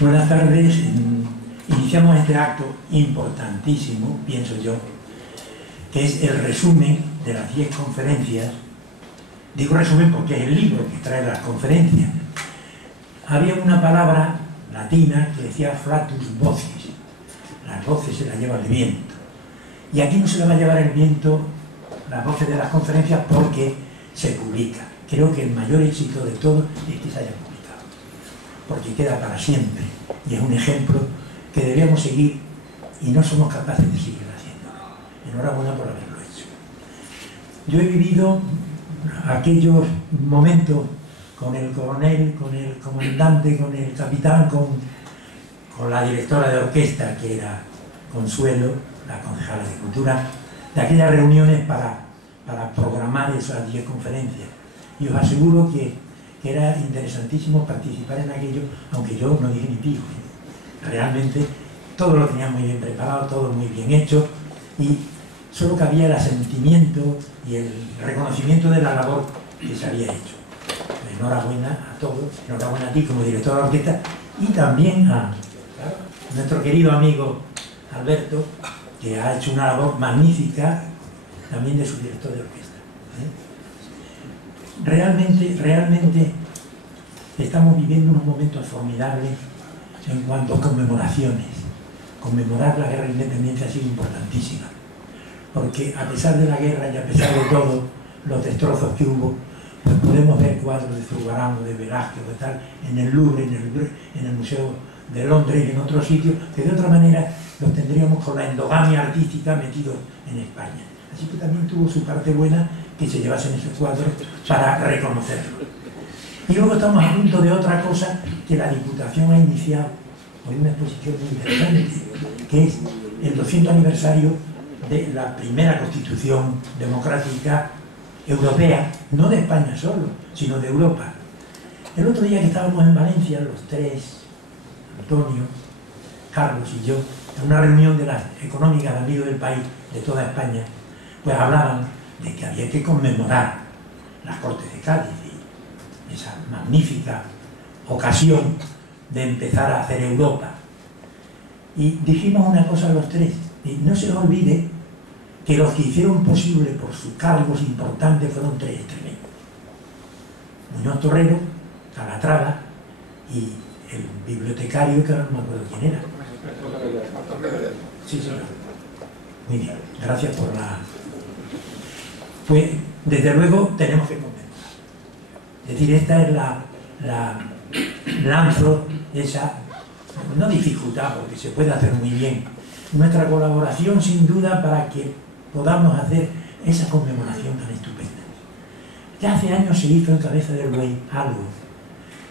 Buenas tardes. Iniciamos este acto importantísimo, pienso yo, que es el resumen de las 10 conferencias. Digo resumen porque es el libro que trae las conferencias. Había una palabra latina que decía flatus vocis. Las voces se las lleva el viento. Y aquí no se las va a llevar el viento las voces de las conferencias porque se publica. Creo que el mayor éxito de todo es que se haya publicado, porque queda para siempre y es un ejemplo que deberíamos seguir y no somos capaces de seguir haciéndolo. Enhorabuena por haberlo hecho. Yo he vivido aquellos momentos con el coronel, con el comandante, con el capitán, con la directora de orquesta, que era Consuelo, la concejala de Cultura, de aquellas reuniones para programar esas 10 conferencias. Y os aseguro que era interesantísimo participar en aquello, aunque yo no dije ni pico. Realmente todo lo tenía muy bien preparado, todo muy bien hecho, y solo cabía el asentimiento y el reconocimiento de la labor que se había hecho. Enhorabuena a todos, enhorabuena a ti como director de orquesta y también a nuestro querido amigo Alberto, que ha hecho una labor magnífica también de su director de orquesta. Realmente estamos viviendo unos momentos formidables en cuanto a conmemoraciones. Conmemorar la guerra de independencia ha sido importantísima, porque a pesar de la guerra y a pesar de todos los destrozos que hubo, pues podemos ver cuadros de Zurbarán o de Velázquez o de tal en el Louvre, en el Museo de Londres y en otros sitios, que de otra manera los tendríamos con la endogamia artística metidos en España. Así que también tuvo su parte buena que se llevasen esos cuadros para reconocerlo. Y luego estamos a punto de otra cosa que la Diputación ha iniciado con una exposición muy interesante, que es el 200 aniversario de la primera Constitución democrática europea, no de España solo, sino de Europa. El otro día que estábamos en Valencia, los tres, Antonio, Carlos y yo, en una reunión de las económicas de amigos del país, de toda España, pues hablaban de que había que conmemorar las Cortes de Cádiz y esa magnífica ocasión de empezar a hacer Europa. Y dijimos una cosa los tres, y no se os olvide que los que hicieron posible por sus cargos importantes fueron tres extremeños: Muñoz Torrero, Calatrava y el bibliotecario, que ahora no me acuerdo quién era. Sí, señor. Muy bien, gracias por la... Pues, desde luego, tenemos que conmemorar. Es decir, esta es lanzo esa, no dificultad, porque se puede hacer muy bien, nuestra colaboración sin duda para que podamos hacer esa conmemoración tan estupenda. Ya hace años se hizo en Cabeza del Buey algo,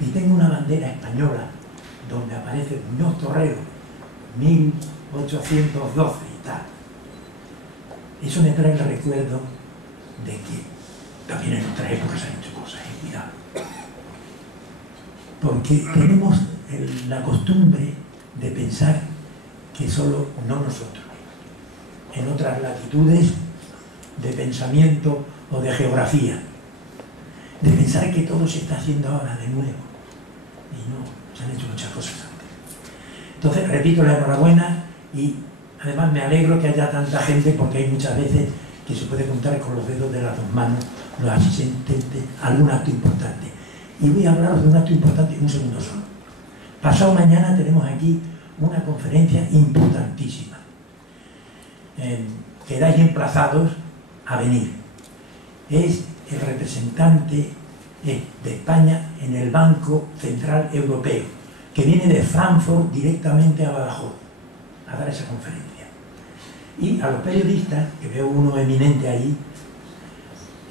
y tengo una bandera española donde aparece Muñoz Torrero, 1812 y tal. Eso me trae el recuerdo de que también en otras épocas se han hecho cosas, cuidado. Porque tenemos la costumbre de pensar que solo, no nosotros, en otras latitudes de pensamiento o de geografía, de pensar que todo se está haciendo ahora de nuevo. Y no, se han hecho muchas cosas antes. Entonces, repito la enhorabuena y además me alegro que haya tanta gente, porque hay muchas veces que se puede contar con los dedos de las dos manos los asistentes a algún acto importante. Y voy a hablaros de un acto importante en un segundo solo. Pasado mañana tenemos aquí una conferencia importantísima. Quedáis emplazados a venir. Es el representante de España en el Banco Central Europeo, que viene de Frankfurt directamente a Badajoz a dar esa conferencia. Y a los periodistas, que veo uno eminente ahí,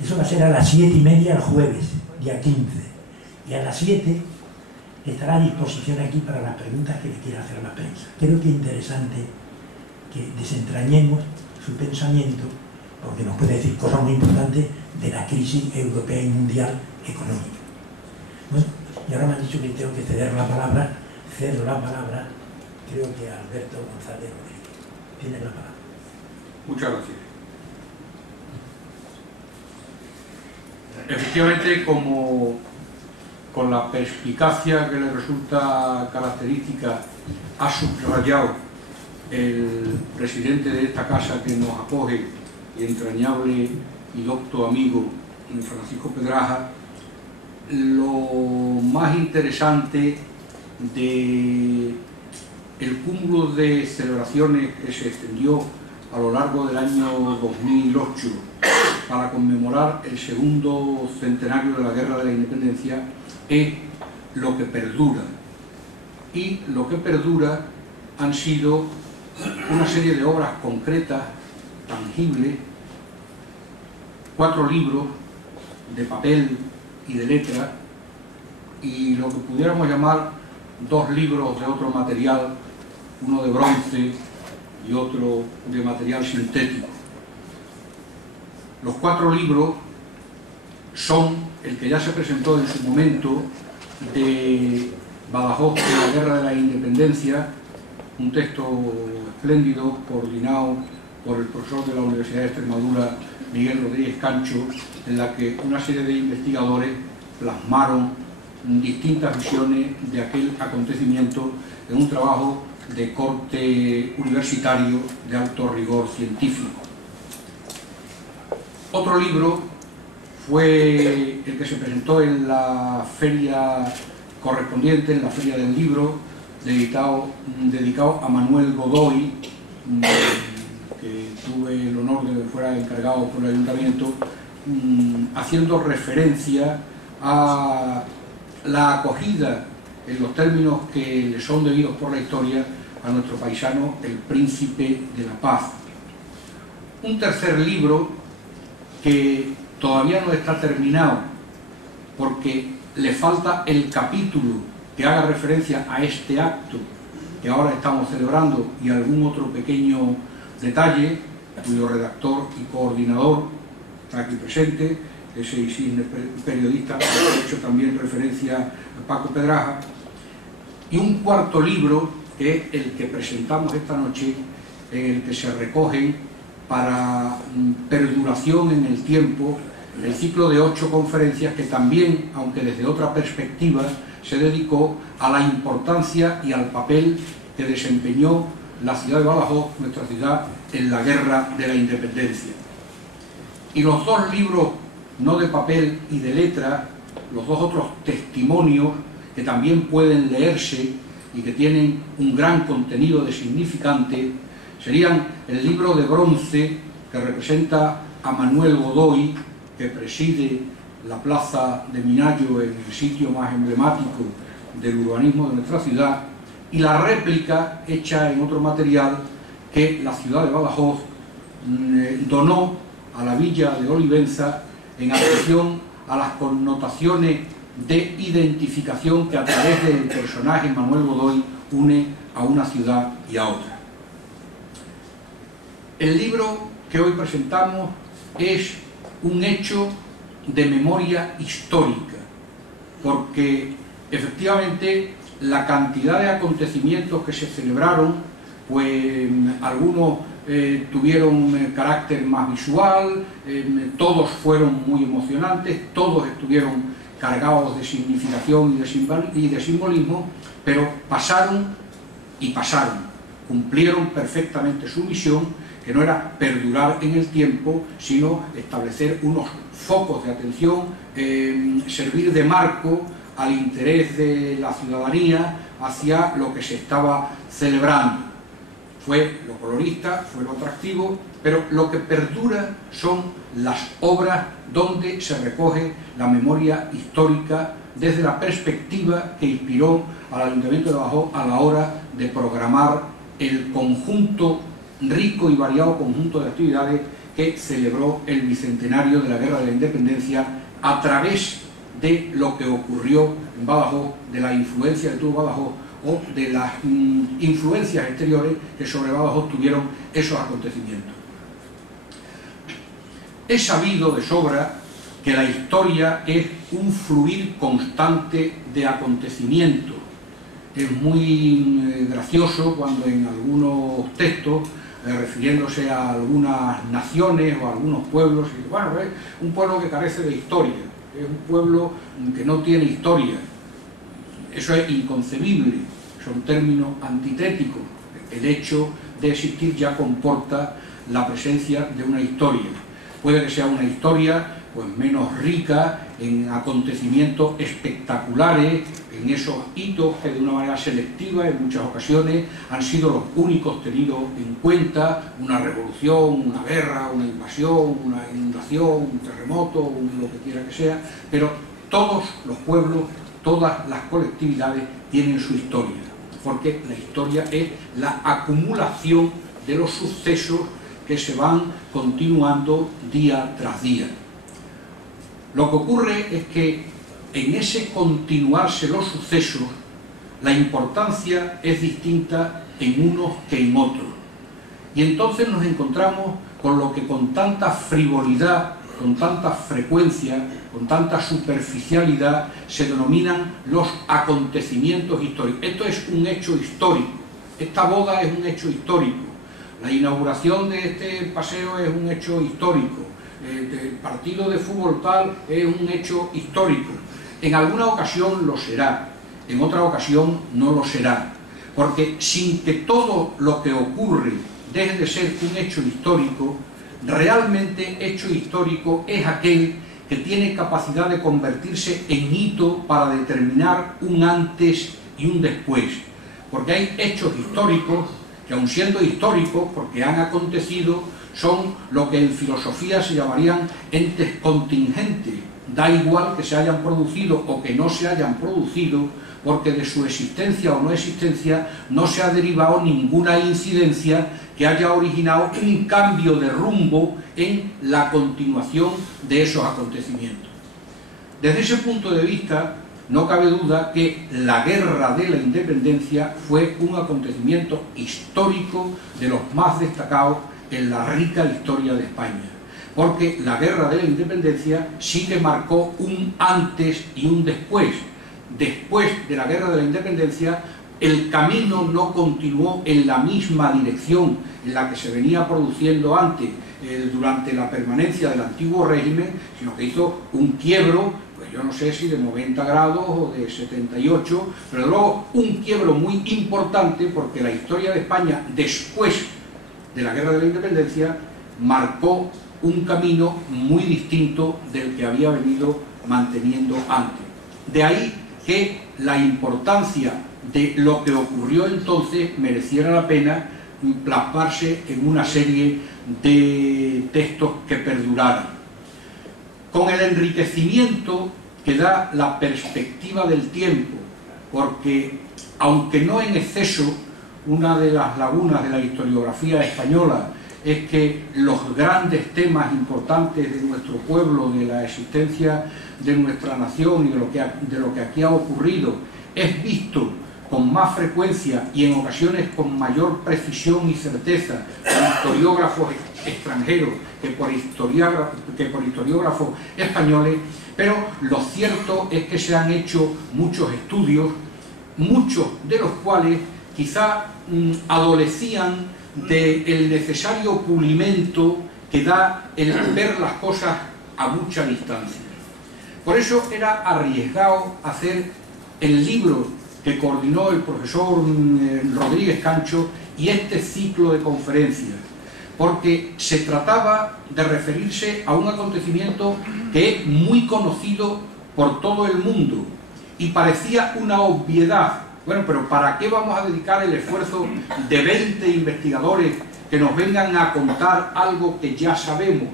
eso va a ser a las 7:30 el jueves, día 15. Y a las 7 estará a disposición aquí para las preguntas que le quiera hacer la prensa. Creo que es interesante que desentrañemos su pensamiento, porque nos puede decir cosas muy importantes de la crisis europea y mundial económica. Bueno, y ahora me han dicho que tengo que ceder la palabra, cedo la palabra, creo que a Alberto González Rodríguez. Tiene la palabra. Muchas gracias. Efectivamente, como con la perspicacia que le resulta característica ha subrayado el presidente de esta casa que nos acoge, y entrañable y docto amigo Francisco Pedraja, lo más interesante de el cúmulo de celebraciones que se extendió a lo largo del año 2008 para conmemorar el segundo centenario de la Guerra de la Independencia es lo que perdura. Y lo que perdura han sido una serie de obras concretas, tangibles, 4 libros de papel y de letra, y lo que pudiéramos llamar 2 libros de otro material, uno de bronce y otro de material sintético. Los 4 libros son el que ya se presentó en su momento de Badajoz de la Guerra de la Independencia, un texto espléndido, coordinado por el profesor de la Universidad de Extremadura, Miguel Rodríguez Cancho, en la que una serie de investigadores plasmaron distintas visiones de aquel acontecimiento en un trabajo de corte universitario de alto rigor científico. Otro libro fue el que se presentó en la feria correspondiente, en la Feria del Libro, dedicado a Manuel Godoy, que tuve el honor de que fuera encargado por el Ayuntamiento, haciendo referencia a la acogida, en los términos que le son debidos por la historia, a nuestro paisano, el Príncipe de la Paz. Un tercer libro que todavía no está terminado, porque le falta el capítulo que haga referencia a este acto que ahora estamos celebrando y algún otro pequeño detalle, cuyo redactor y coordinador está aquí presente, ese insigne periodista, ha hecho también referencia a Paco Pedraja, y un cuarto libro, que es el que presentamos esta noche, en el que se recogen para perduración en el tiempo el ciclo de 8 conferencias que también, aunque desde otra perspectiva, se dedicó a la importancia y al papel que desempeñó la ciudad de Badajoz, nuestra ciudad, en la Guerra de la Independencia. Y los 2 libros, no de papel y de letra, los 2 otros testimonios que también pueden leerse y que tienen un gran contenido de significante, serían el libro de bronce que representa a Manuel Godoy, que preside la plaza de Minayo, en el sitio más emblemático del urbanismo de nuestra ciudad, y la réplica hecha en otro material que la ciudad de Badajoz donó a la villa de Olivenza en atención a las connotaciones de identificación que a través del personaje Manuel Godoy une a una ciudad y a otra. El libro que hoy presentamos es un hecho de memoria histórica, porque efectivamente la cantidad de acontecimientos que se celebraron, pues algunos tuvieron carácter más visual, todos fueron muy emocionantes, todos estuvieron cargados de significación y de simbolismo, pero pasaron y pasaron, cumplieron perfectamente su misión, que no era perdurar en el tiempo, sino establecer unos focos de atención, servir de marco al interés de la ciudadanía hacia lo que se estaba celebrando. Fue lo colorista, fue lo atractivo, pero lo que perdura son las obras donde se recoge la memoria histórica desde la perspectiva que inspiró al Ayuntamiento de Badajoz a la hora de programar el conjunto, rico y variado conjunto de actividades que celebró el bicentenario de la Guerra de la Independencia a través de lo que ocurrió en Badajoz, de la influencia que tuvo Badajoz o de las influencias exteriores que sobre Badajoz tuvieron esos acontecimientos. Es sabido de sobra que la historia es un fluir constante de acontecimientos. Es muy gracioso cuando en algunos textos, refiriéndose a algunas naciones o a algunos pueblos, y bueno, es un pueblo que carece de historia, es un pueblo que no tiene historia. Eso es inconcebible, son términos antitéticos. El hecho de existir ya comporta la presencia de una historia. Puede que sea una historia pues menos rica en acontecimientos espectaculares, en esos hitos que de una manera selectiva en muchas ocasiones han sido los únicos tenidos en cuenta: una revolución, una guerra, una invasión, una inundación, un terremoto, lo que quiera que sea, pero todos los pueblos, todas las colectividades tienen su historia, porque la historia es la acumulación de los sucesos que se van continuando día tras día. Lo que ocurre es que en ese continuarse los sucesos, la importancia es distinta en unos que en otros. Y entonces nos encontramos con lo que con tanta frivolidad, con tanta frecuencia, con tanta superficialidad se denominan los acontecimientos históricos. Esto es un hecho histórico, esta boda es un hecho histórico, la inauguración de este paseo es un hecho histórico, el partido de fútbol tal es un hecho histórico. En alguna ocasión lo será, en otra ocasión no lo será, porque sin que todo lo que ocurre deje de ser un hecho histórico, realmente hecho histórico es aquel que tiene capacidad de convertirse en hito para determinar un antes y un después. Porque hay hechos históricos que, aun siendo históricos porque han acontecido, son lo que en filosofía se llamarían entes contingentes. Da igual que se hayan producido o que no se hayan producido, porque de su existencia o no existencia no se ha derivado ninguna incidencia que haya originado un cambio de rumbo en la continuación de esos acontecimientos. Desde ese punto de vista, no cabe duda que la Guerra de la Independencia fue un acontecimiento histórico de los más destacados en la rica historia de España, porque la Guerra de la Independencia sí que marcó un antes y un después. Después de la Guerra de la Independencia, el camino no continuó en la misma dirección en la que se venía produciendo antes, durante la permanencia del antiguo régimen, sino que hizo un quiebro, pues yo no sé si de 90 grados o de 78, pero luego un quiebro muy importante, porque la historia de España después de la Guerra de la Independencia marcó un camino muy distinto del que había venido manteniendo antes. De ahí que la importancia de lo que ocurrió entonces mereciera la pena plasmarse en una serie de textos que perduraran. Con el enriquecimiento que da la perspectiva del tiempo, porque aunque no en exceso, una de las lagunas de la historiografía española es que los grandes temas importantes de nuestro pueblo, de la existencia de nuestra nación y de lo que aquí ha ocurrido, es visto con más frecuencia y en ocasiones con mayor precisión y certeza por historiógrafos extranjeros que por historiógrafos españoles, pero lo cierto es que se han hecho muchos estudios, muchos de los cuales quizá adolecían del necesario pulimento que da el ver las cosas a mucha distancia. Por eso era arriesgado hacer el libro que coordinó el profesor Rodríguez Cancho y este ciclo de conferencias, porque se trataba de referirse a un acontecimiento que es muy conocido por todo el mundo y parecía una obviedad. Bueno, pero ¿para qué vamos a dedicar el esfuerzo de 20 investigadores que nos vengan a contar algo que ya sabemos?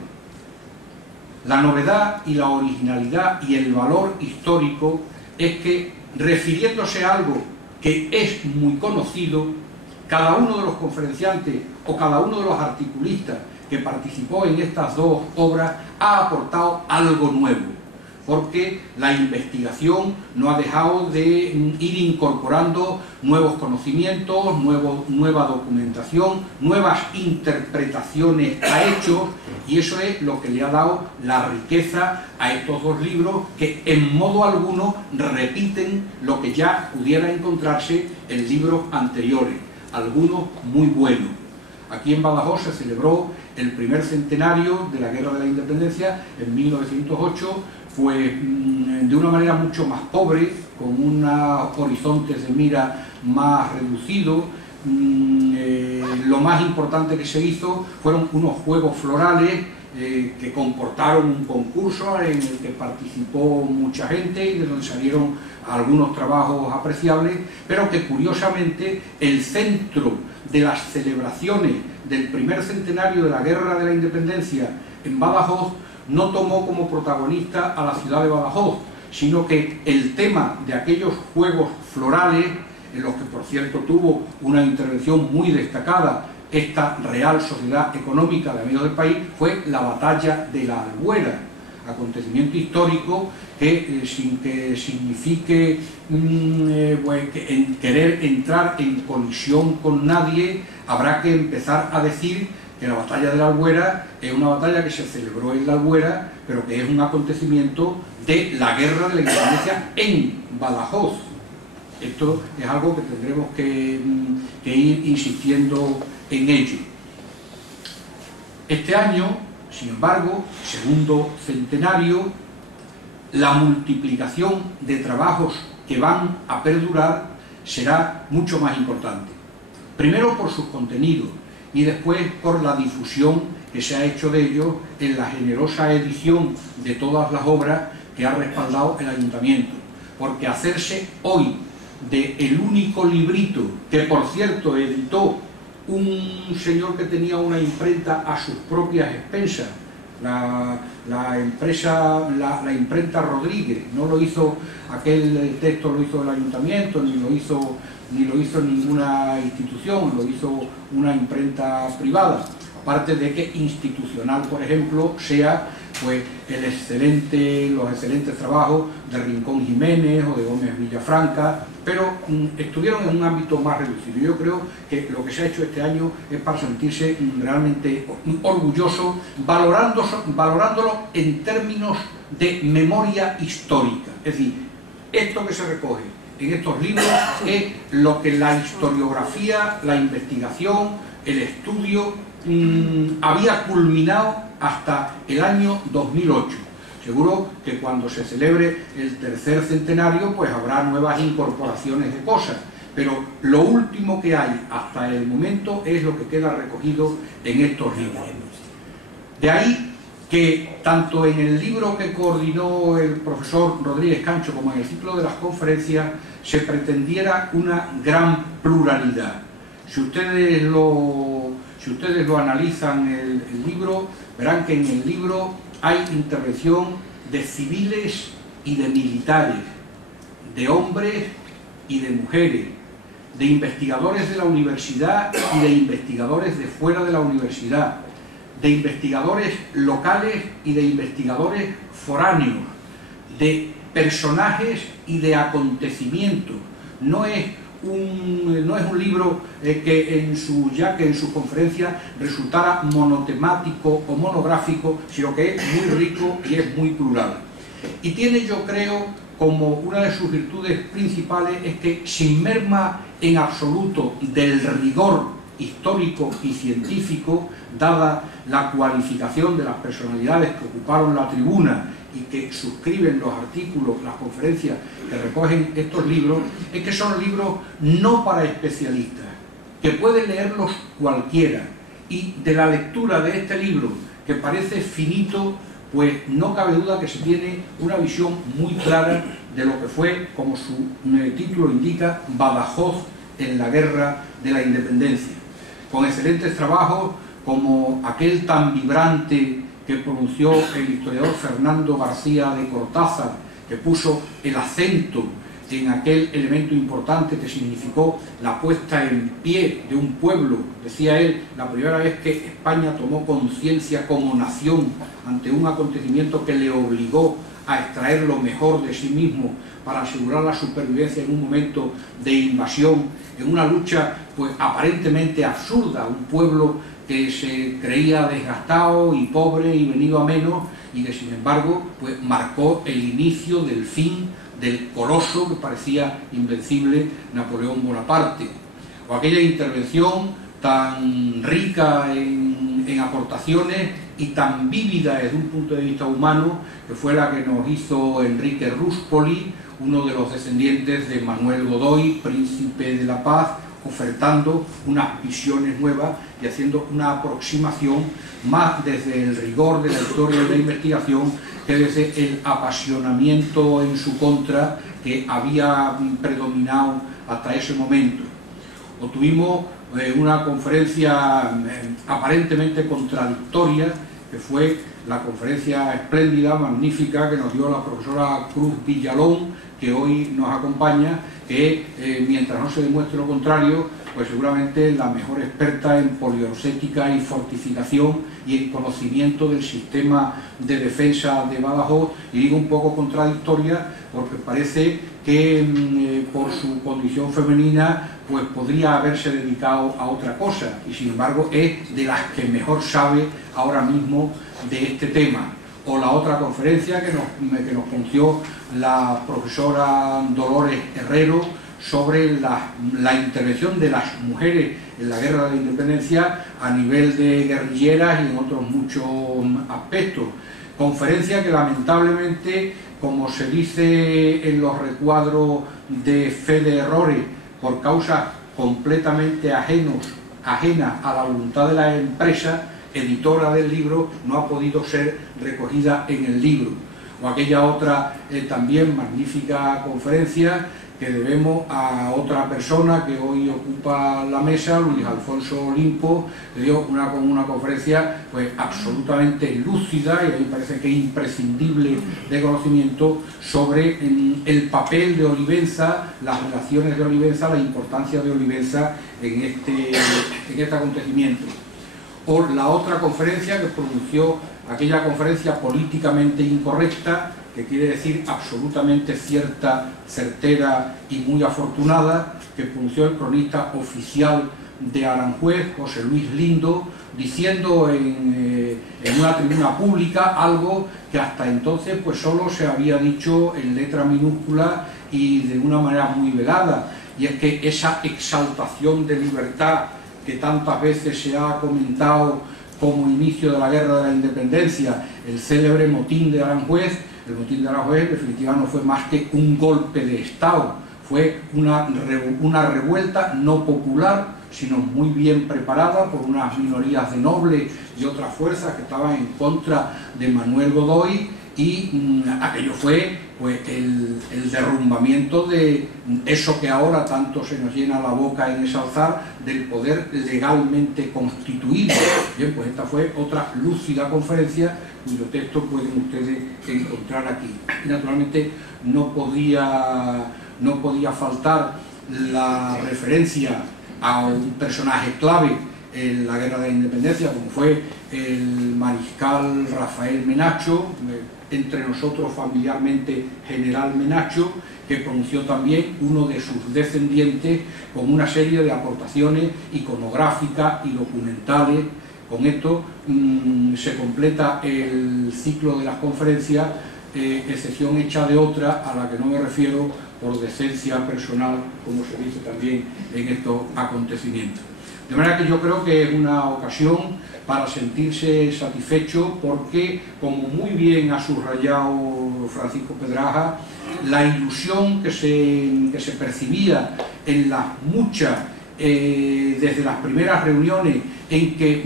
La novedad y la originalidad y el valor histórico es que, refiriéndose a algo que es muy conocido, cada uno de los conferenciantes o cada uno de los articulistas que participó en estas dos obras ha aportado algo nuevo, porque la investigación no ha dejado de ir incorporando nuevos conocimientos, nueva documentación, nuevas interpretaciones a hechos, y eso es lo que le ha dado la riqueza a estos dos libros, que en modo alguno repiten lo que ya pudiera encontrarse en libros anteriores, algunos muy buenos. Aquí en Badajoz se celebró el primer centenario de la Guerra de la Independencia en 1908, pues de una manera mucho más pobre, con unos horizontes de mira más reducidos. Lo más importante que se hizo fueron unos juegos florales que comportaron un concurso en el que participó mucha gente y de donde salieron algunos trabajos apreciables, pero que curiosamente el centro de las celebraciones del primer centenario de la Guerra de la Independencia en Badajoz no tomó como protagonista a la ciudad de Badajoz, sino que el tema de aquellos juegos florales, en los que por cierto tuvo una intervención muy destacada esta Real Sociedad Económica de Amigos del País, fue la batalla de la Albuera, acontecimiento histórico que sin que signifique querer entrar en colisión con nadie, habrá que empezar a decir que la batalla de la Albuera es una batalla que se celebró en la Albuera, pero que es un acontecimiento de la Guerra de la Independencia en Badajoz. Esto es algo que tendremos que ir insistiendo en ello. Este año, sin embargo, segundo centenario, la multiplicación de trabajos que van a perdurar será mucho más importante. Primero por sus contenidos y después por la difusión que se ha hecho de ellos en la generosa edición de todas las obras que ha respaldado el Ayuntamiento. Porque hacerse hoy del único librito, que por cierto editó un señor que tenía una imprenta a sus propias expensas, la imprenta Rodríguez, no lo hizo, aquel texto lo hizo el Ayuntamiento, ni lo hizo ninguna institución, lo hizo una imprenta privada, aparte de que institucional, por ejemplo, sea pues los excelentes trabajos de Rincón Jiménez o de Gómez Villafranca, pero estuvieron en un ámbito más reducido. Yo creo que lo que se ha hecho este año es para sentirse realmente orgulloso, valorándolo en términos de memoria histórica. Es decir, esto que se recoge en estos libros es lo que la historiografía, la investigación, el estudio había culminado hasta el año 2008. Seguro que cuando se celebre el tercer centenario pues habrá nuevas incorporaciones de cosas, pero lo último que hay hasta el momento es lo que queda recogido en estos libros. De ahí que tanto en el libro que coordinó el profesor Rodríguez Cancho como en el ciclo de las conferencias se pretendiera una gran pluralidad. Si ustedes lo analizan el libro, verán que en el libro hay intervención de civiles y de militares, de hombres y de mujeres, de investigadores de la universidad y de investigadores de fuera de la universidad, de investigadores locales y de investigadores foráneos, de personajes y de acontecimientos. No es un libro que en su conferencia resultara monotemático o monográfico, sino que es muy rico y es muy plural. Y tiene, yo creo, como una de sus virtudes principales, es que sin merma en absoluto del rigor histórico y científico, dada la cualificación de las personalidades que ocuparon la tribuna y que suscriben los artículos, las conferencias que recogen estos libros, es que son libros no para especialistas, que puede leerlos cualquiera Y de la lectura de este libro, que parece finito, pues no cabe duda que se tiene una visión muy clara de lo que fue, como su título indica, Badajoz en la Guerra de la Independencia, con excelentes trabajos como aquel tan vibrante que pronunció el historiador Fernando García de Cortázar, que puso el acento en aquel elemento importante que significó la puesta en pie de un pueblo. Decía él, la primera vez que España tomó conciencia como nación ante un acontecimiento que le obligó a extraer lo mejor de sí mismo para asegurar la supervivencia en un momento de invasión, en una lucha pues aparentemente absurda, un pueblo que se creía desgastado y pobre y venido a menos, y que sin embargo pues marcó el inicio del fin del coloso que parecía invencible Napoleón Bonaparte. O aquella intervención tan rica en aportaciones y tan vívida desde un punto de vista humano, que fue la que nos hizo Enrique Ruspoli, uno de los descendientes de Manuel Godoy, príncipe de la paz, ofertando unas visiones nuevas y haciendo una aproximación más desde el rigor de la historia y de la investigación que desde el apasionamiento en su contra que había predominado hasta ese momento. Obtuvimos una conferencia aparentemente contradictoria, que fue la conferencia espléndida, magnífica, que nos dio la profesora Cruz Villalón, que hoy nos acompaña, que mientras no se demuestre lo contrario, pues seguramente la mejor experta en poliorcética y fortificación y en conocimiento del sistema de defensa de Badajoz, y digo un poco contradictoria porque parece que por su condición femenina pues podría haberse dedicado a otra cosa, y sin embargo es de las que mejor sabe ahora mismo de este tema. O la otra conferencia que nos pronunció la profesora Dolores Herrero sobre la intervención de las mujeres en la Guerra de la Independencia a nivel de guerrilleras y en otros muchos aspectos. Conferencia que lamentablemente, como se dice en los recuadros de fe de errores, por causas completamente ajenas a la voluntad de la empresa editora del libro, no ha podido ser recogida en el libro. O aquella otra también magnífica conferencia que debemos a otra persona que hoy ocupa la mesa, Luis Alfonso Olimpo, que dio una conferencia pues absolutamente lúcida y a mí me parece que imprescindible de conocimiento sobre el papel de Olivenza, las relaciones de Olivenza, la importancia de Olivenza en este acontecimiento. O la otra conferencia que pronunció aquella conferencia políticamente incorrecta, que quiere decir absolutamente cierta, certera y muy afortunada, que pronunció el cronista oficial de Aranjuez, José Luis Lindo, diciendo en una tribuna pública algo que hasta entonces pues solo se había dicho en letra minúscula y de una manera muy velada, y es que esa exaltación de libertad que tantas veces se ha comentado como inicio de la Guerra de la Independencia, el célebre motín de Aranjuez, el motín de Aranjuez en definitiva no fue más que un golpe de Estado, fue una revuelta no popular, sino muy bien preparada por unas minorías de nobles y otras fuerzas que estaban en contra de Manuel Godoy, y aquello fue pues el derrumbamiento de eso que ahora tanto se nos llena la boca en ensalzar, del poder legalmente constituido. Bien, pues esta fue otra lúcida conferencia cuyo texto pueden ustedes encontrar aquí. Y naturalmente no podía faltar la referencia a un personaje clave en la Guerra de la Independencia, como fue el mariscal Rafael Menacho, entre nosotros familiarmente General Menacho, que pronunció también uno de sus descendientes con una serie de aportaciones iconográficas y documentales. Con esto se completa el ciclo de las conferencias, excepción hecha de otra a la que no me refiero por decencia personal, como se dice también en estos acontecimientos. De manera que yo creo que es una ocasión para sentirse satisfecho porque, como muy bien ha subrayado Francisco Pedraja, la ilusión que se percibía en las muchas desde las primeras reuniones, en que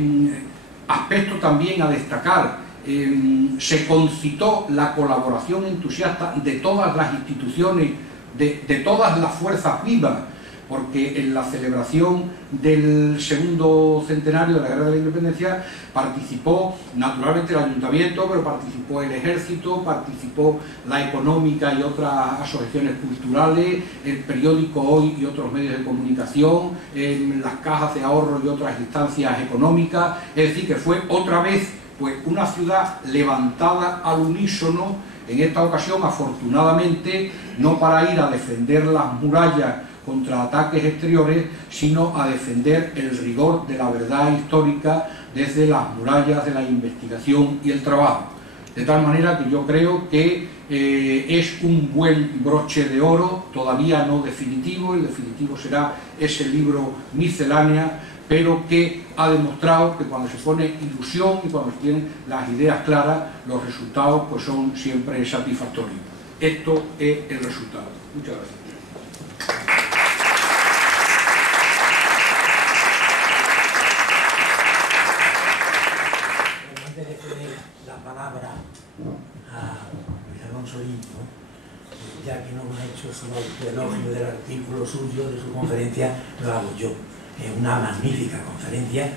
aspecto también a destacar, se concitó la colaboración entusiasta de todas las instituciones, de todas las fuerzas vivas, porque en la celebración del segundo centenario de la Guerra de la Independencia participó naturalmente el Ayuntamiento, pero participó el Ejército, participó la Económica y otras asociaciones culturales, el periódico Hoy y otros medios de comunicación, las cajas de ahorro y otras instancias económicas. Es decir, que fue otra vez pues una ciudad levantada al unísono, en esta ocasión afortunadamente no para ir a defender las murallas contra ataques exteriores, sino a defender el rigor de la verdad histórica desde las murallas de la investigación y el trabajo. De tal manera que yo creo que es un buen broche de oro, todavía no definitivo, el definitivo será ese libro Miscelánea, pero que ha demostrado que cuando se pone ilusión y cuando se tienen las ideas claras, los resultados pues son siempre satisfactorios. Esto es el resultado. Muchas gracias. Antes de ceder la palabra a Luis Alonso Limpio, ya que no hemos hecho su elogio del artículo suyo, de su conferencia, lo hago yo. Es una magnífica conferencia,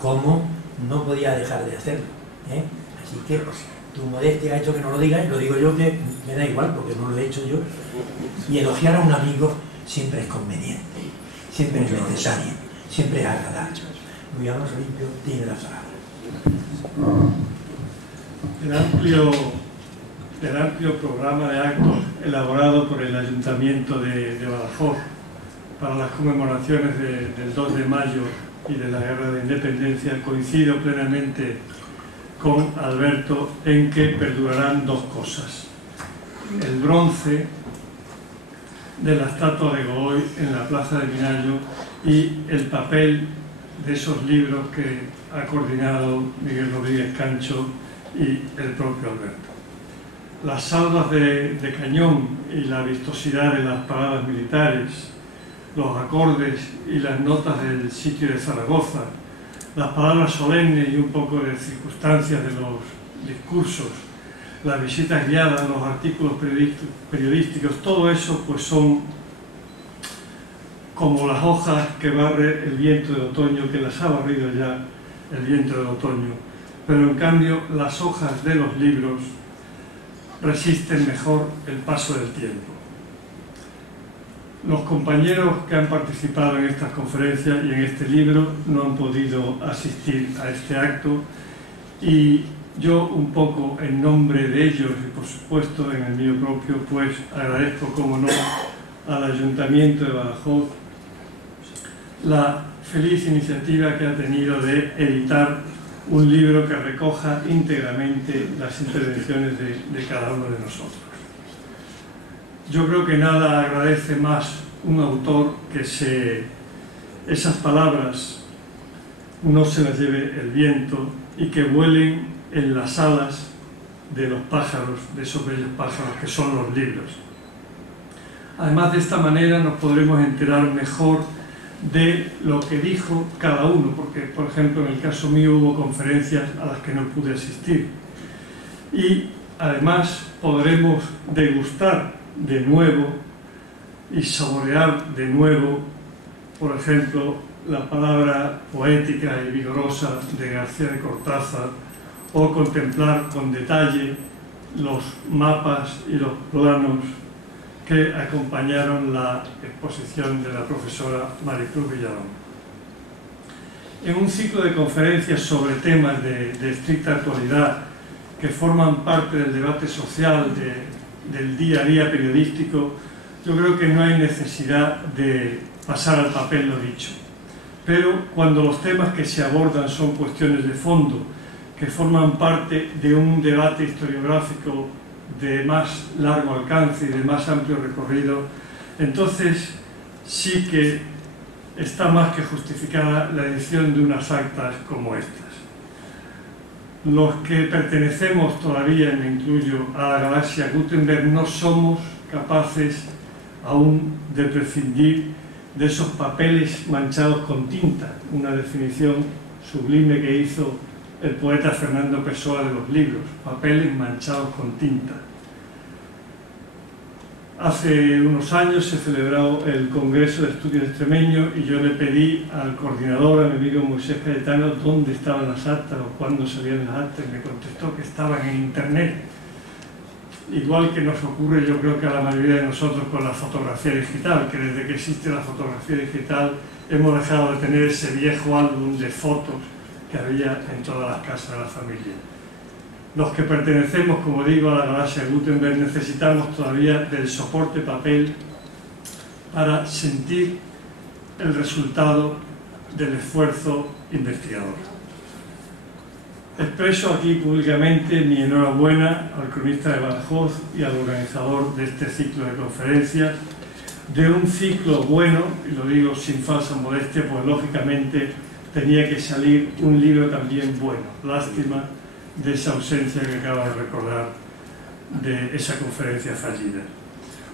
como no podía dejar de hacerlo, ¿eh? Así que pues, tu modestia ha hecho que no lo digas, y lo digo yo, que me da igual porque no lo he hecho yo. Y elogiar a un amigo siempre es conveniente, siempre es necesario, siempre es agradable. Luis Alonso Limpio tiene la palabra. El amplio programa de actos elaborado por el Ayuntamiento de Badajoz para las conmemoraciones del 2 de mayo y de la Guerra de Independencia, coincido plenamente con Alberto en que perdurarán dos cosas: el bronce de la estatua de Godoy en la Plaza de Minayo y el papel de esos libros que ha coordinado Miguel Rodríguez Cancho y el propio Alberto. Las salvas de cañón y la vistosidad de las paradas militares, los acordes y las notas del sitio de Zaragoza, las palabras solemnes y un poco de circunstancias de los discursos, las visitas guiadas, los artículos periodísticos, todo eso pues son como las hojas que barre el viento de otoño, que las ha barrido ya el viento del otoño, pero en cambio las hojas de los libros resisten mejor el paso del tiempo. Los compañeros que han participado en estas conferencias y en este libro no han podido asistir a este acto, y yo un poco en nombre de ellos y por supuesto en el mío propio pues agradezco como no al Ayuntamiento de Badajoz la feliz iniciativa que ha tenido de editar un libro que recoja íntegramente las intervenciones de cada uno de nosotros. Yo creo que nada agradece más un autor que esas palabras no se las lleve el viento y que vuelen en las alas de los pájaros, de esos bellos pájaros que son los libros. Además, de esta manera nos podremos enterar mejor de lo que dijo cada uno, porque, por ejemplo, en el caso mío hubo conferencias a las que no pude asistir. Y además podremos degustar de nuevo y saborear de nuevo, por ejemplo, la palabra poética y vigorosa de García de Cortázar, o contemplar con detalle los mapas y los planos que acompañaron la exposición de la profesora Maricruz Villalón. En un ciclo de conferencias sobre temas de estricta actualidad que forman parte del debate social del día a día periodístico, yo creo que no hay necesidad de pasar al papel lo dicho. Pero cuando los temas que se abordan son cuestiones de fondo, que forman parte de un debate historiográfico de más largo alcance y de más amplio recorrido, entonces sí que está más que justificada la edición de unas actas como estas. Los que pertenecemos todavía, me incluyo, a la galaxia Gutenberg, no somos capaces aún de prescindir de esos papeles manchados con tinta, una definición sublime que hizo el poeta Fernando Pessoa de los libros, papeles manchados con tinta. Hace unos años se celebró el Congreso de Estudios Extremeños y yo le pedí al coordinador, a mi amigo Moisés Cayetano, dónde estaban las actas o cuándo salían las actas, y me contestó que estaban en internet. Igual que nos ocurre, yo creo que a la mayoría de nosotros con la fotografía digital, que desde que existe la fotografía digital hemos dejado de tener ese viejo álbum de fotos que había en todas las casas de la familia. Los que pertenecemos, como digo, a la galaxia de Gutenberg necesitamos todavía del soporte papel para sentir el resultado del esfuerzo investigador. Expreso aquí públicamente mi enhorabuena al cronista de Badajoz y al organizador de este ciclo de conferencias, de un ciclo bueno, y lo digo sin falsa modestia, pues lógicamente tenía que salir un libro también bueno. Lástima de esa ausencia que acaba de recordar de esa conferencia fallida.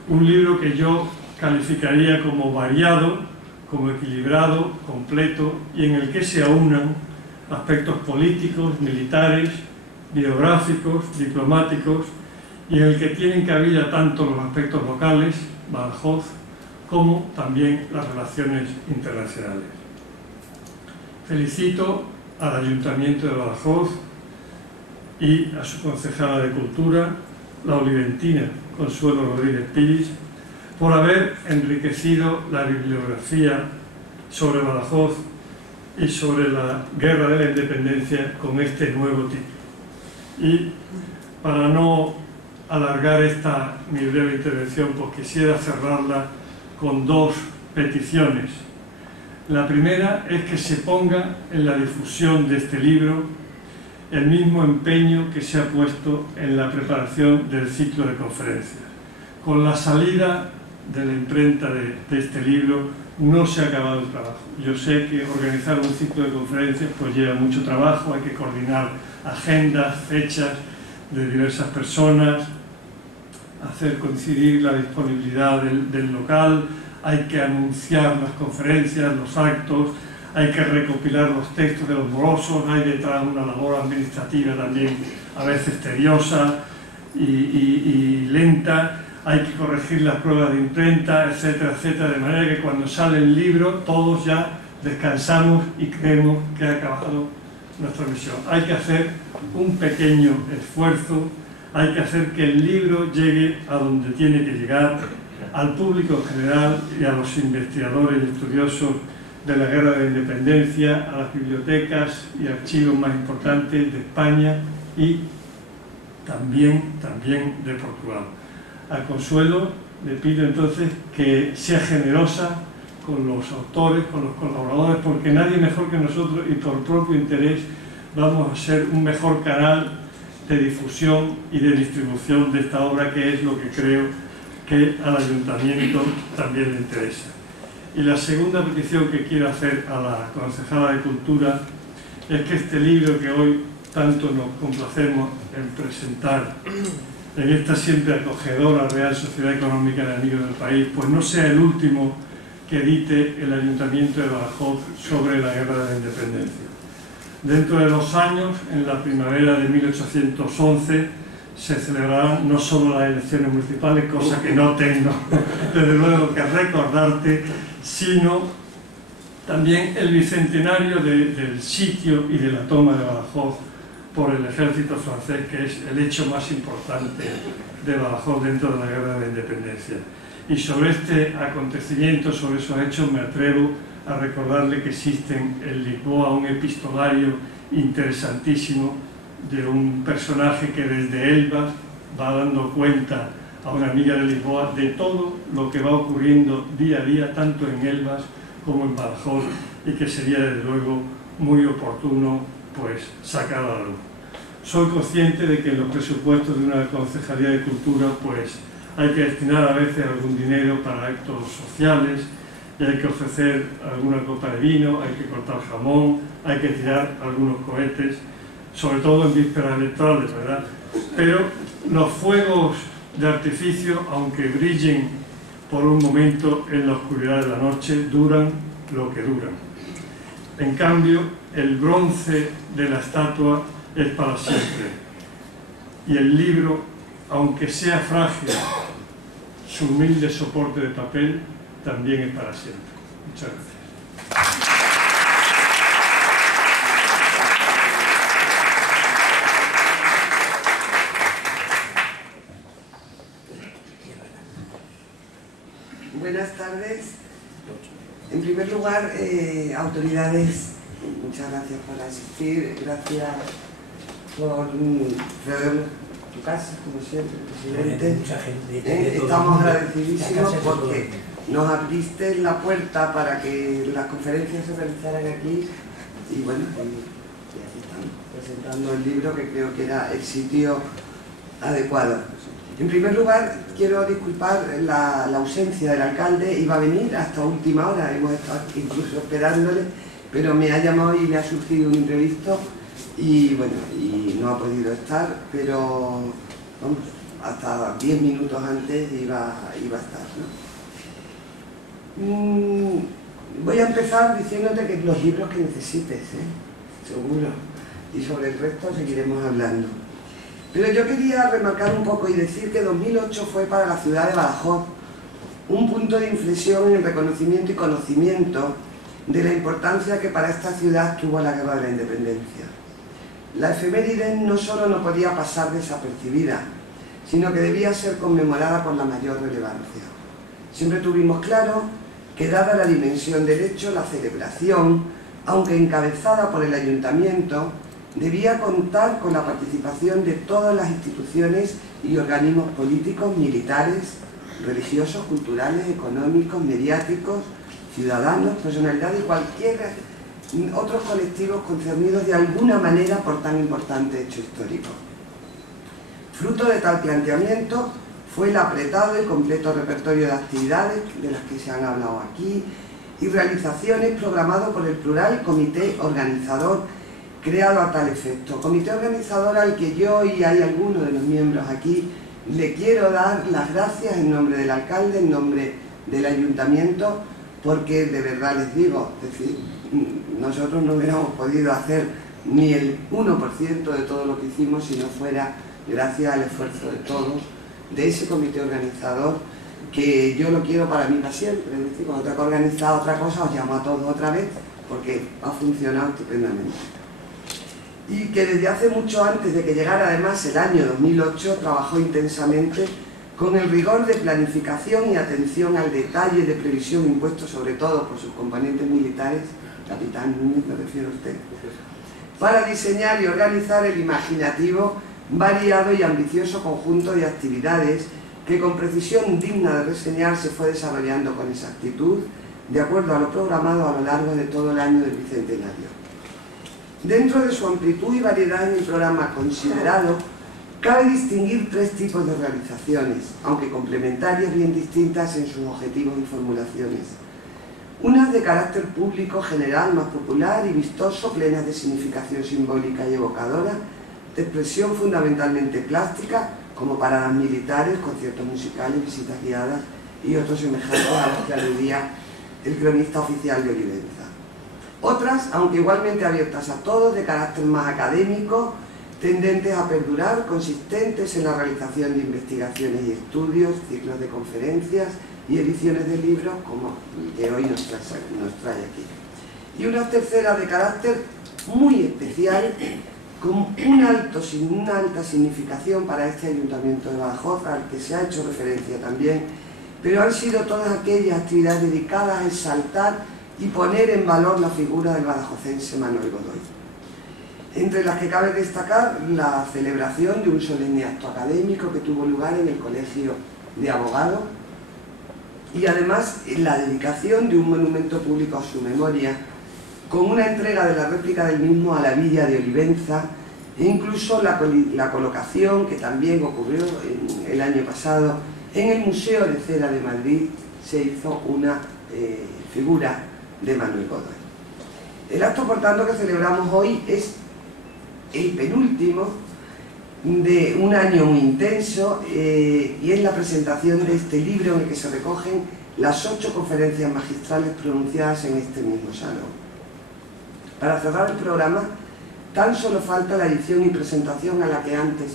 Un libro que yo calificaría como variado, como equilibrado, completo, y en el que se aunan aspectos políticos, militares, biográficos, diplomáticos, y en el que tienen cabida tanto los aspectos locales, Badajoz, como también las relaciones internacionales. Felicito al Ayuntamiento de Badajoz y a su concejala de Cultura, la oliventina Consuelo Rodríguez Piris, por haber enriquecido la bibliografía sobre Badajoz y sobre la Guerra de la Independencia con este nuevo título. Y para no alargar mi breve intervención, pues quisiera cerrarla con dos peticiones. La primera es que se ponga en la difusión de este libro el mismo empeño que se ha puesto en la preparación del ciclo de conferencias. Con la salida de la imprenta de este libro no se ha acabado el trabajo. Yo sé que organizar un ciclo de conferencias pues lleva mucho trabajo, hay que coordinar agendas, fechas de diversas personas, hacer coincidir la disponibilidad del local, hay que anunciar las conferencias, los actos, hay que recopilar los textos de los morosos, hay detrás una labor administrativa también a veces tediosa y lenta, hay que corregir las pruebas de imprenta, etcétera, etcétera, de manera que cuando sale el libro todos ya descansamos y creemos que ha acabado nuestra misión. Hay que hacer un pequeño esfuerzo, hay que hacer que el libro llegue a donde tiene que llegar, al público en general y a los investigadores y estudiosos de la Guerra de la Independencia, a las bibliotecas y archivos más importantes de España y también de Portugal. A Consuelo le pido entonces que sea generosa con los autores, con los colaboradores, porque nadie mejor que nosotros y por propio interés vamos a ser un mejor canal de difusión y de distribución de esta obra, que es lo que creo que al Ayuntamiento también le interesa. Y la segunda petición que quiero hacer a la concejala de Cultura es que este libro que hoy tanto nos complacemos en presentar en esta siempre acogedora Real Sociedad Económica de Amigos del País, pues no sea el último que edite el Ayuntamiento de Badajoz sobre la Guerra de la Independencia. Dentro de 2 años, en la primavera de 1811, se celebrarán no solo las elecciones municipales, cosa que no tengo desde luego que recordarte, sino también el bicentenario del sitio y de la toma de Badajoz por el ejército francés, que es el hecho más importante de Badajoz dentro de la Guerra de la Independencia. Y sobre este acontecimiento, sobre esos hechos, me atrevo a recordarle que existe en Lisboa un epistolario interesantísimo de un personaje que desde Elvas va dando cuenta a una amiga de Lisboa de todo lo que va ocurriendo día a día, tanto en Elvas como en Badajoz, y que sería desde luego muy oportuno pues sacar a la luz. Soy consciente de que en los presupuestos de una concejalía de cultura pues hay que destinar a veces algún dinero para actos sociales, y hay que ofrecer alguna copa de vino, hay que cortar jamón, hay que tirar algunos cohetes, sobre todo en vísperas electorales, ¿verdad? Pero los fuegos de artificio, aunque brillen por un momento en la oscuridad de la noche, duran lo que duran. En cambio, el bronce de la estatua es para siempre. Y el libro, aunque sea frágil, su humilde soporte de papel también es para siempre. Muchas gracias. Buenas tardes. En primer lugar, autoridades, muchas gracias por asistir, gracias por cedernos tu casa, como siempre, presidente. Estamos agradecidísimos porque nos abriste la puerta para que las conferencias se realizaran aquí y bueno, y aquí estamos, presentando el libro, que creo que era el sitio adecuado. En primer lugar, quiero disculpar la ausencia del alcalde. Iba a venir hasta última hora, hemos estado incluso esperándole, pero me ha llamado y le ha surgido un imprevisto y bueno, y no ha podido estar, pero vamos, hasta 10 minutos antes iba a estar, ¿no? Voy a empezar diciéndote que los libros que necesites, seguro, y sobre el resto seguiremos hablando. Pero yo quería remarcar un poco y decir que 2008 fue para la ciudad de Badajoz un punto de inflexión en el reconocimiento y conocimiento de la importancia que para esta ciudad tuvo la Guerra de la Independencia. La efeméride no solo no podía pasar desapercibida, sino que debía ser conmemorada con la mayor relevancia. Siempre tuvimos claro que, dada la dimensión del hecho, la celebración, aunque encabezada por el ayuntamiento, debía contar con la participación de todas las instituciones y organismos políticos, militares, religiosos, culturales, económicos, mediáticos, ciudadanos, personalidades y cualquier otros colectivos concernidos de alguna manera por tan importante hecho histórico. Fruto de tal planteamiento fue el apretado y completo repertorio de actividades de las que se han hablado aquí y realizaciones programado por el plural comité organizador creado a tal efecto. Comité organizador al que yo y hay algunos de los miembros aquí le quiero dar las gracias en nombre del alcalde, en nombre del ayuntamiento, porque de verdad les digo, es decir, nosotros no hubiéramos podido hacer ni el 1% de todo lo que hicimos si no fuera gracias al esfuerzo de todos, de ese comité organizador, que yo lo quiero para mí para siempre. Es decir, cuando tengo que organizar otra cosa os llamo a todos otra vez, porque ha funcionado estupendamente. Y que desde hace mucho antes de que llegara además el año 2008 trabajó intensamente con el rigor de planificación y atención al detalle de previsión impuesto sobre todo por sus componentes militares, capitán Núñez me refiero a usted, para diseñar y organizar el imaginativo, variado y ambicioso conjunto de actividades que con precisión digna de reseñar se fue desarrollando con exactitud, de acuerdo a lo programado a lo largo de todo el año del Bicentenario. Dentro de su amplitud y variedad en el programa considerado, cabe distinguir tres tipos de realizaciones, aunque complementarias bien distintas en sus objetivos y formulaciones. Unas de carácter público general, más popular y vistoso, plenas de significación simbólica y evocadora, de expresión fundamentalmente plástica, como paradas militares, conciertos musicales, visitas guiadas y otros semejantes a los que aludía el cronista oficial de Olivenza. Otras, aunque igualmente abiertas a todos, de carácter más académico, tendentes a perdurar, consistentes en la realización de investigaciones y estudios, ciclos de conferencias y ediciones de libros, como el que hoy nos trae aquí. Y una tercera de carácter muy especial, con una alta significación para este Ayuntamiento de Badajoz, al que se ha hecho referencia también, pero han sido todas aquellas actividades dedicadas a exaltar y poner en valor la figura del badajocense Manuel Godoy. Entre las que cabe destacar la celebración de un solemne acto académico que tuvo lugar en el Colegio de Abogados y además la dedicación de un monumento público a su memoria, con una entrega de la réplica del mismo a la villa de Olivenza e incluso la colocación, que también ocurrió el año pasado, en el Museo de Cera de Madrid se hizo una figura de Manuel Godoy. El acto, por tanto, que celebramos hoy es el penúltimo de un año muy intenso y es la presentación de este libro en el que se recogen las 8 conferencias magistrales pronunciadas en este mismo salón. Para cerrar el programa, tan solo falta la edición y presentación a la que antes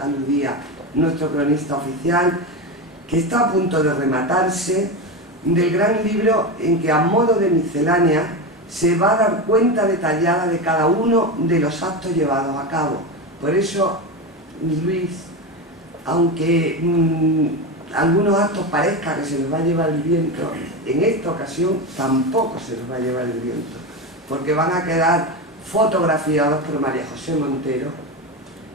aludía nuestro cronista oficial, que está a punto de rematarse, del gran libro en que, a modo de miscelánea, se va a dar cuenta detallada de cada uno de los actos llevados a cabo. Por eso, Luis, aunque algunos actos parezca que se los va a llevar el viento, en esta ocasión tampoco se los va a llevar el viento, porque van a quedar fotografiados por María José Montero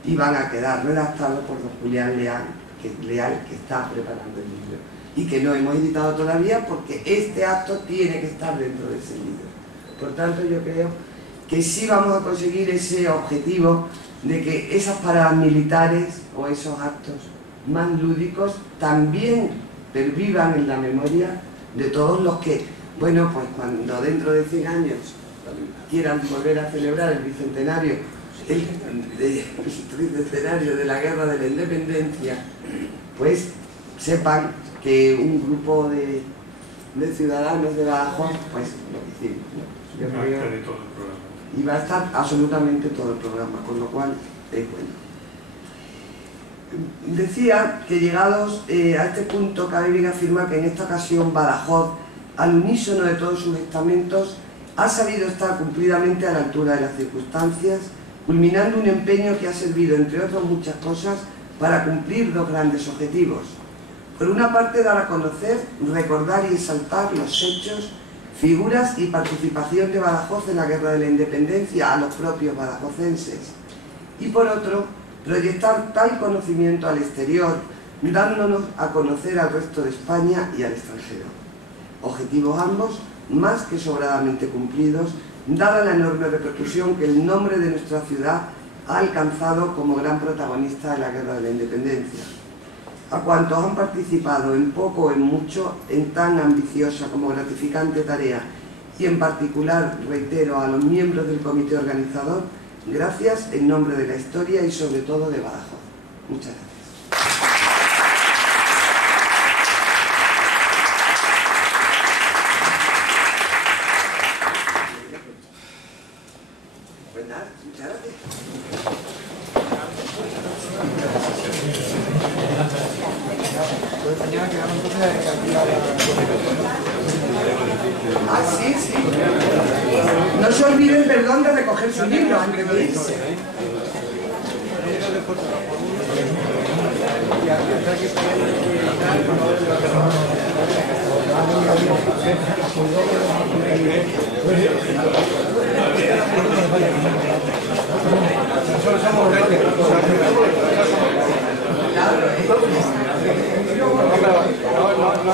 y van a quedar redactados por don Julián Leal, que está preparando el libro y que no hemos editado todavía porque este acto tiene que estar dentro de ese libro. Por tanto, yo creo que sí vamos a conseguir ese objetivo de que esas paradas militares o esos actos más lúdicos también pervivan en la memoria de todos los que, bueno, pues cuando dentro de 100 años quieran volver a celebrar el bicentenario, el tricentenario de la Guerra de la Independencia, pues sepan que un grupo de ciudadanos de Badajoz, pues lo hicimos, ¿no? Yo creo, y va a estar absolutamente todo el programa, con lo cual es bueno. Decía que llegados a este punto cabe bien afirmar que en esta ocasión Badajoz, al unísono de todos sus estamentos, ha sabido estar cumplidamente a la altura de las circunstancias, culminando un empeño que ha servido, entre otras muchas cosas, para cumplir 2 grandes objetivos. Por una parte, dar a conocer, recordar y exaltar los hechos, figuras y participación de Badajoz en la Guerra de la Independencia a los propios badajozenses. Y por otro, proyectar tal conocimiento al exterior, dándonos a conocer al resto de España y al extranjero. Objetivos ambos más que sobradamente cumplidos, dada la enorme repercusión que el nombre de nuestra ciudad ha alcanzado como gran protagonista de la Guerra de la Independencia. A cuantos han participado en poco o en mucho en tan ambiciosa como gratificante tarea, y en particular, reitero, a los miembros del comité organizador, gracias en nombre de la historia y sobre todo de Badajoz. Muchas gracias. Muchas gracias. Ah, sí, sí. No se olviden, perdón, de recoger su libro antes de irse.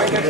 Claro,